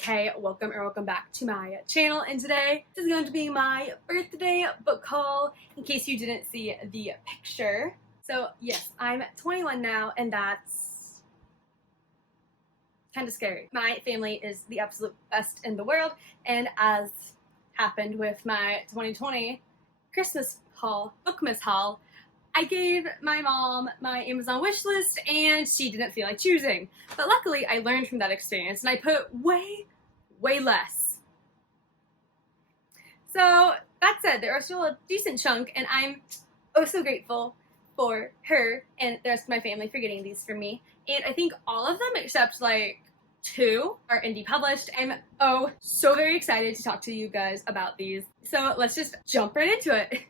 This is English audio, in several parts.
Kay. Welcome back to my channel, and today is going to be my birthday book haul in case you didn't see the picture. So yes, I'm 21 now, and that's kind of scary. My family is the absolute best in the world, and as happened with my 2020 Christmas haul, Bookmas haul, I gave my mom my Amazon wish list and she didn't feel like choosing. But luckily I learned from that experience and I put way less. So that said, there are still a decent chunk and I'm oh so grateful for her and the rest of my family for getting these for me. And I think all of them except like 2 are indie published. I'm oh so very excited to talk to you guys about these. So let's just jump right into it.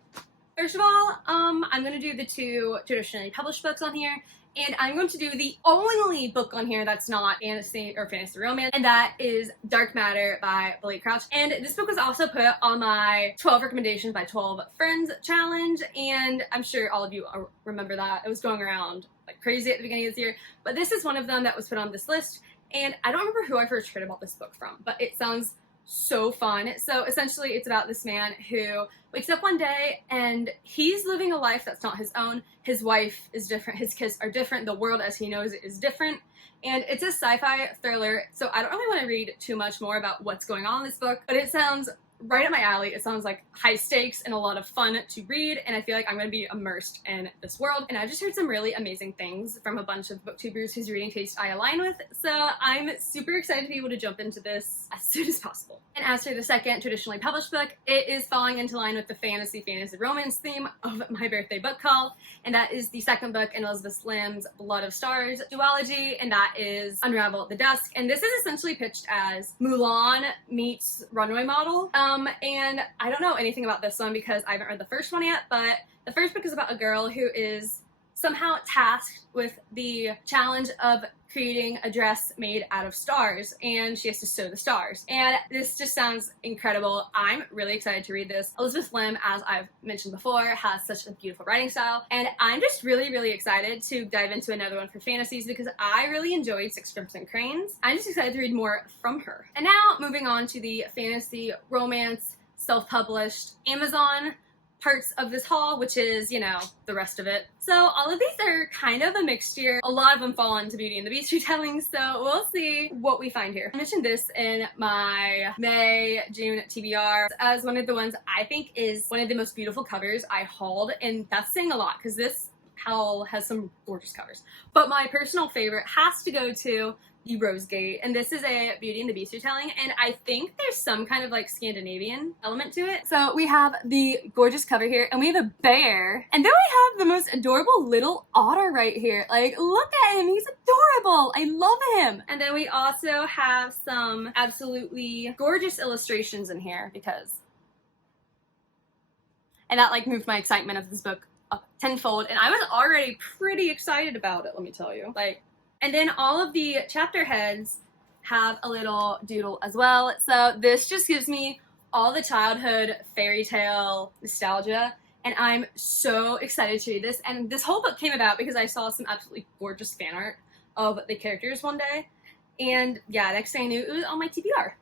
First of all, I'm going to do the 2 traditionally published books on here, and I'm going to do the only book on here that's not fantasy or fantasy romance, and that is Dark Matter by Billy Crouch. And this book was also put on my 12 recommendations by 12 friends challenge, and I'm sure all of you remember that. It was going around like crazy at the beginning of this year, but this is one of them that was put on this list, and I don't remember who I first heard about this book from, but it sounds so fun. So essentially it's about this man who wakes up one day and he's living a life that's not his own. His wife is different, his kids are different, the world as he knows it is different, and it's a sci-fi thriller, so I don't really want to read too much more about what's going on in this book, but it sounds right up my alley. It sounds like high stakes and a lot of fun to read, and I feel like I'm going to be immersed in this world. And I just heard some really amazing things from a bunch of booktubers whose reading taste I align with, so I'm super excited to be able to jump into this as soon as possible. And as for the second traditionally published book, it is falling into line with the fantasy romance theme of my birthday book haul, and that is the second book in Elizabeth Slim's Blood of Stars duology, and that is Unravel the Dusk. And this is essentially pitched as Mulan meets Runway Model. And I don't know anything about this one because I haven't read the first one yet, but the first book is about a girl who is somehow tasked with the challenge of creating a dress made out of stars, and she has to sew the stars. And this just sounds incredible. I'm really excited to read this. Elizabeth Lim, as I've mentioned before, has such a beautiful writing style, and I'm just really excited to dive into another one for fantasies because I really enjoyed Six Crimson Cranes. I'm just excited to read more from her. And now moving on to the fantasy romance self-published Amazon parts of this haul, which is, you know, the rest of it. So all of these are kind of a mixture. A lot of them fall into Beauty and the Beast retellings, so we'll see what we find here. I mentioned this in my May-June TBR as one of the ones I think is one of the most beautiful covers I hauled, and that's saying a lot because this haul has some gorgeous covers. But my personal favorite has to go to the Rose Gate, and this is a Beauty and the Beast retelling, and I think there's some kind of like Scandinavian element to it. So we have the gorgeous cover here, and we have a bear, and then we have the most adorable little otter right here. Like, look at him, he's adorable, I love him. And then we also have some absolutely gorgeous illustrations in here because, and that like moved my excitement of this book up tenfold, and I was already pretty excited about it, let me tell you. Like, and then all of the chapter heads have a little doodle as well. So this just gives me all the childhood fairy tale nostalgia, and I'm so excited to read this. And this whole book came about because I saw some absolutely gorgeous fan art of the characters one day. And yeah, next thing I knew, it was on my TBR,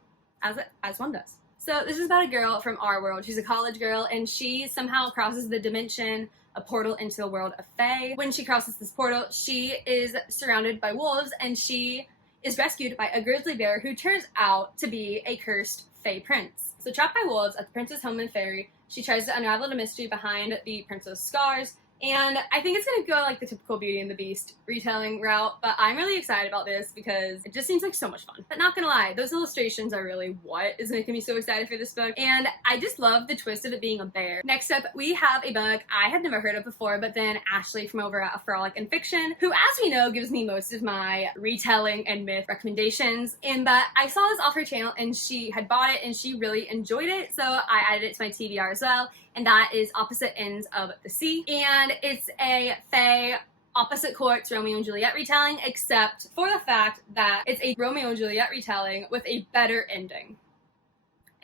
as one does. So this is about a girl from our world. She's a college girl, and she somehow crosses the dimension, a portal into the world of Fae. When she crosses this portal, she is surrounded by wolves, and she is rescued by a grizzly bear who turns out to be a cursed Fae prince. So trapped by wolves at the prince's home in Fairy, she tries to unravel the mystery behind the prince's scars. And I think it's going to go like the typical Beauty and the Beast retelling route, but I'm really excited about this because it just seems like so much fun. But not gonna lie, those illustrations are really what is making me so excited for this book, and I just love the twist of it being a bear. Next up, we have a book I had never heard of before, but then Ashley from over at Frolic and Fiction, who as we know gives me most of my retelling and myth recommendations, but I saw this off her channel and she had bought it and she really enjoyed it, so I added it to my TBR as well, and that is Opposite Ends of the Sea. And it's a Fae opposite courts Romeo and Juliet retelling, except for the fact that it's a Romeo and Juliet retelling with a better ending.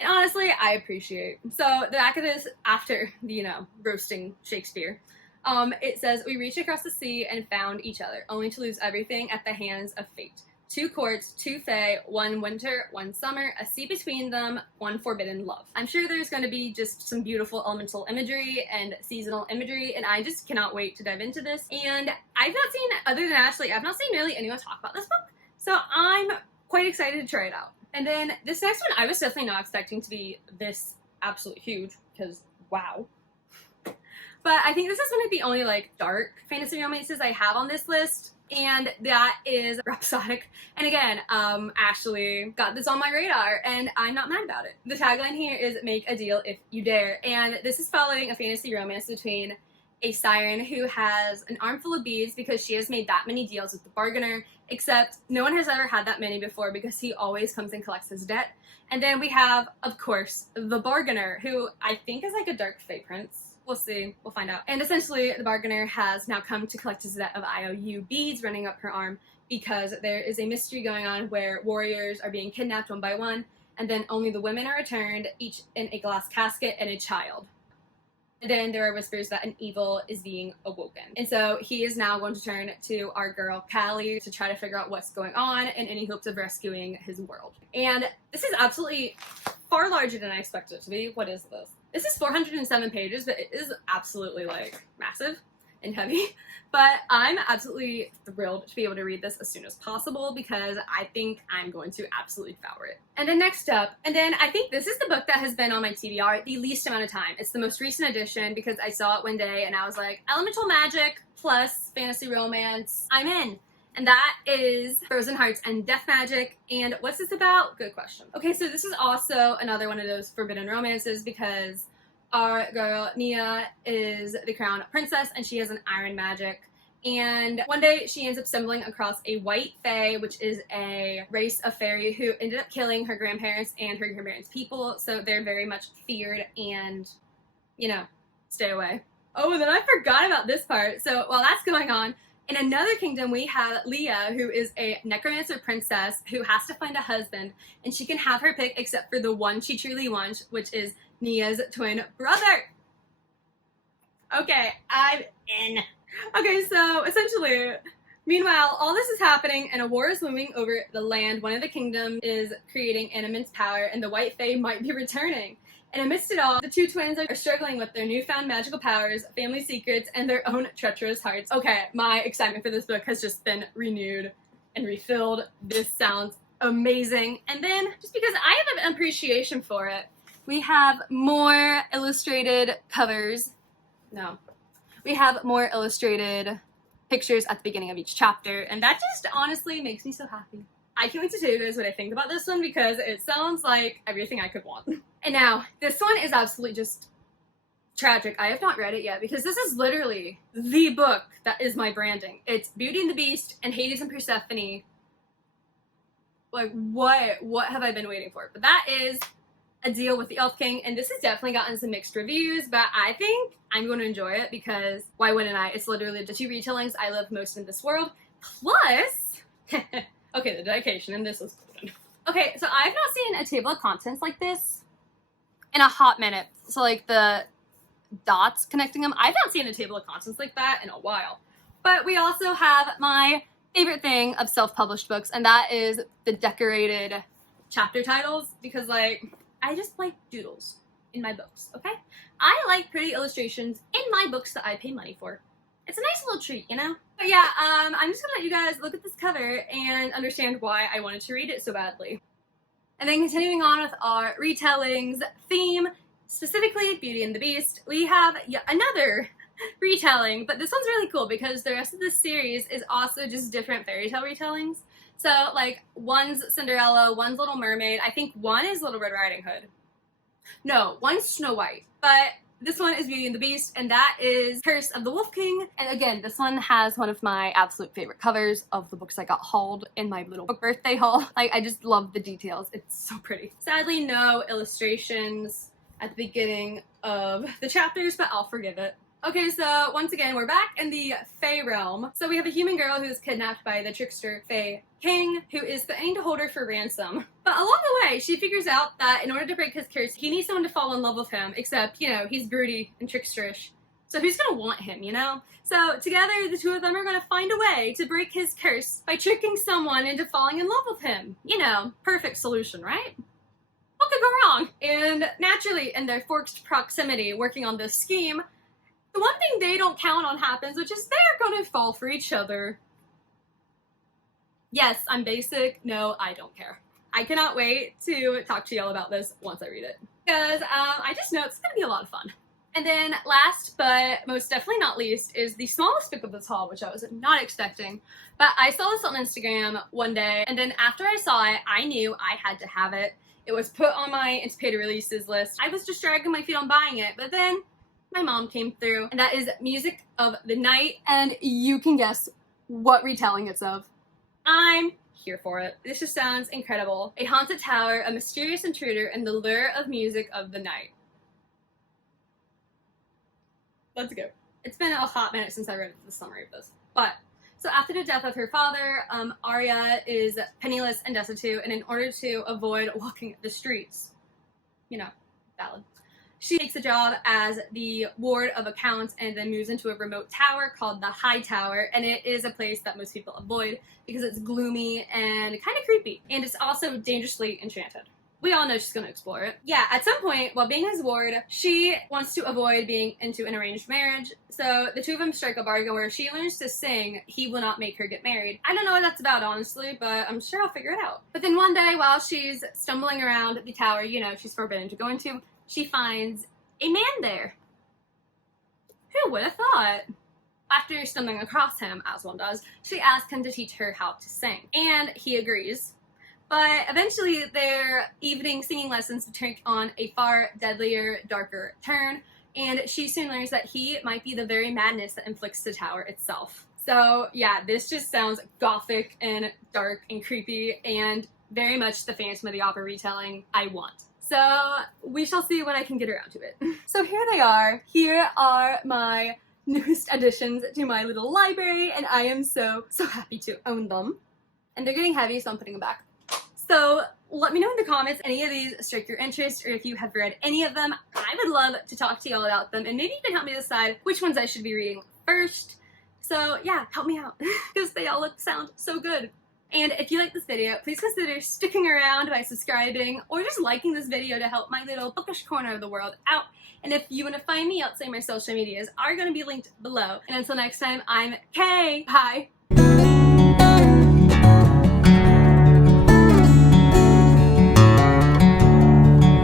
And honestly, I appreciate. So the back of this, after, you know, roasting Shakespeare, it says, "We reached across the sea and found each other, only to lose everything at the hands of fate. 2 courts, 2 fae, 1 winter, 1 summer, a sea between them, 1 forbidden love. I'm sure there's going to be just some beautiful elemental imagery and seasonal imagery, and I just cannot wait to dive into this. And I've not seen, other than Ashley, I've not seen really anyone talk about this book, so I'm quite excited to try it out. And then this next one, I was definitely not expecting to be this absolutely huge, because wow. But I think this is one of the only like dark fantasy romances I have on this list, and that is Rhapsodic. And again, Ashley got this on my radar, and I'm not mad about it. The tagline here is "Make a deal if you dare," and this is following a fantasy romance between a siren who has an armful of beads because she has made that many deals with the bargainer, except no one has ever had that many before because he always comes and collects his debt. And then we have, of course, the bargainer, who I think is like a dark fae prince. We'll see. We'll find out. And essentially, the bargainer has now come to collect his debt of IOU beads running up her arm because there is a mystery going on where warriors are being kidnapped one by one, and then only the women are returned, each in a glass casket and a child. And then there are whispers that an evil is being awoken. And so he is now going to turn to our girl, Callie, to try to figure out what's going on in any hopes of rescuing his world. And this is absolutely far larger than I expected it to be. What is this? This is 407 pages, but it is absolutely, like, massive and heavy. But I'm absolutely thrilled to be able to read this as soon as possible because I think I'm going to absolutely devour it. And then next up, and then I think this is the book that has been on my TBR the least amount of time. It's the most recent edition because I saw it one day and I was like, elemental magic plus fantasy romance, I'm in. And that is Frozen Hearts and Death Magic. And what's this about? Good question. Okay, so this is also another one of those forbidden romances because our girl Nia is the crown princess and she has an iron magic. And one day she ends up stumbling across a white fae, which is a race of fairy who ended up killing her grandparents and her grandparents' people. So they're very much feared and, you know, stay away. Oh, and then I forgot about this part. So while that's going on, in another kingdom, we have Leah, who is a necromancer princess who has to find a husband, and she can have her pick except for the one she truly wants, which is Nia's twin brother. Okay, I'm in. Okay, so essentially, meanwhile, all this is happening and a war is looming over the land. One of the kingdoms is creating an immense power, and the white fae might be returning. And amidst it all, the two twins are struggling with their newfound magical powers, family secrets, and their own treacherous hearts. Okay, my excitement for this book has just been renewed and refilled. This sounds amazing. And then, just because I have an appreciation for it, we have more illustrated covers. No. We have more illustrated pictures at the beginning of each chapter, and that just honestly makes me so happy. I can't wait to tell you guys what I think about this one because it sounds like everything I could want. And now, this one is absolutely just tragic. I have not read it yet because this is literally the book that is my branding. It's Beauty and the Beast and Hades and Persephone. Like, what have I been waiting for? But that is A Deal with the Elf King, and this has definitely gotten some mixed reviews, but I think I'm going to enjoy it because why wouldn't I? It's literally the 2 retellings I love most in this world. Plus, okay, the dedication, and this is golden. Okay, so I've not seen a table of contents like this in a hot minute. So like the dots connecting them, I've not seen a table of contents like that in a while. But we also have my favorite thing of self-published books, and that is the decorated chapter titles, because like, I just like doodles in my books, okay? I like pretty illustrations in my books that I pay money for. It's a nice little treat, you know? But yeah, I'm just gonna let you guys look at this cover and understand why I wanted to read it so badly. And then continuing on with our retellings theme, specifically Beauty and the Beast, we have yet another retelling, but this one's really cool because the rest of this series is also just different fairy tale retellings. So, like, one's Cinderella, one's Little Mermaid, I think one is Little Red Riding Hood. No, one's Snow White, but this one is Beauty and the Beast, and that is Curse of the Wolf King. And again, this one has one of my absolute favorite covers of the books I got hauled in my little book birthday haul. Like, I just love the details. It's so pretty. Sadly, no illustrations at the beginning of the chapters, but I'll forgive it. Okay, so once again, we're back in the Fae realm. So we have a human girl who is kidnapped by the trickster Fae King, who is threatening to hold her for ransom. But along the way, she figures out that in order to break his curse, he needs someone to fall in love with him, except, you know, he's broody and tricksterish. So who's gonna want him, you know? So together, the two of them are gonna find a way to break his curse by tricking someone into falling in love with him. You know, perfect solution, right? What could go wrong? And naturally, in their forced proximity working on this scheme, the one thing they don't count on happens, which is they're gonna fall for each other. Yes, I'm basic. No, I don't care. I cannot wait to talk to y'all about this once I read it. Because I just know it's gonna be a lot of fun. And then last, but most definitely not least, is the smallest book of this haul, which I was not expecting. But I saw this on Instagram one day, and then after I saw it, I knew I had to have it. It was put on my anticipated releases list. I was just dragging my feet on buying it, but then my mom came through, and that is Music of the Night, and you can guess what retelling it's of. I'm here for it. This just sounds incredible. A haunted tower, a mysterious intruder, and the lure of music of the night. Let's go. It's been a hot minute since I read the summary of this. But, so after the death of her father, Arya is penniless and destitute, and in order to avoid walking the streets, you know, valid, she takes a job as the ward of accounts and then moves into a remote tower called the High Tower, and it is a place that most people avoid because it's gloomy and kind of creepy, and it's also dangerously enchanted. We all know she's going to explore it. Yeah, at some point, while being his ward, she wants to avoid being into an arranged marriage, so the two of them strike a bargain where if she learns to sing, he will not make her get married. I don't know what that's about, honestly, but I'm sure I'll figure it out. But then one day, while she's stumbling around the tower, you know, she's forbidden to go into, she finds a man there. Who would have thought? After stumbling across him, as one does, she asks him to teach her how to sing, and he agrees. But eventually their evening singing lessons take on a far deadlier, darker turn, and she soon learns that he might be the very madness that inflicts the tower itself. So yeah, this just sounds gothic and dark and creepy and very much the Phantom of the Opera retelling I want. So we shall see when I can get around to it. So here they are. Here are my newest additions to my little library, and I am so happy to own them. And they're getting heavy, so I'm putting them back. So let me know in the comments any of these strike your interest, or if you have read any of them. I would love to talk to y'all about them, and maybe you can help me decide which ones I should be reading first. So yeah, help me out, because they all sound so good. And if you like this video, please consider sticking around by subscribing or just liking this video to help my little bookish corner of the world out. And if you want to find me outside, my social medias are going to be linked below. And until next time, I'm Kay. Bye.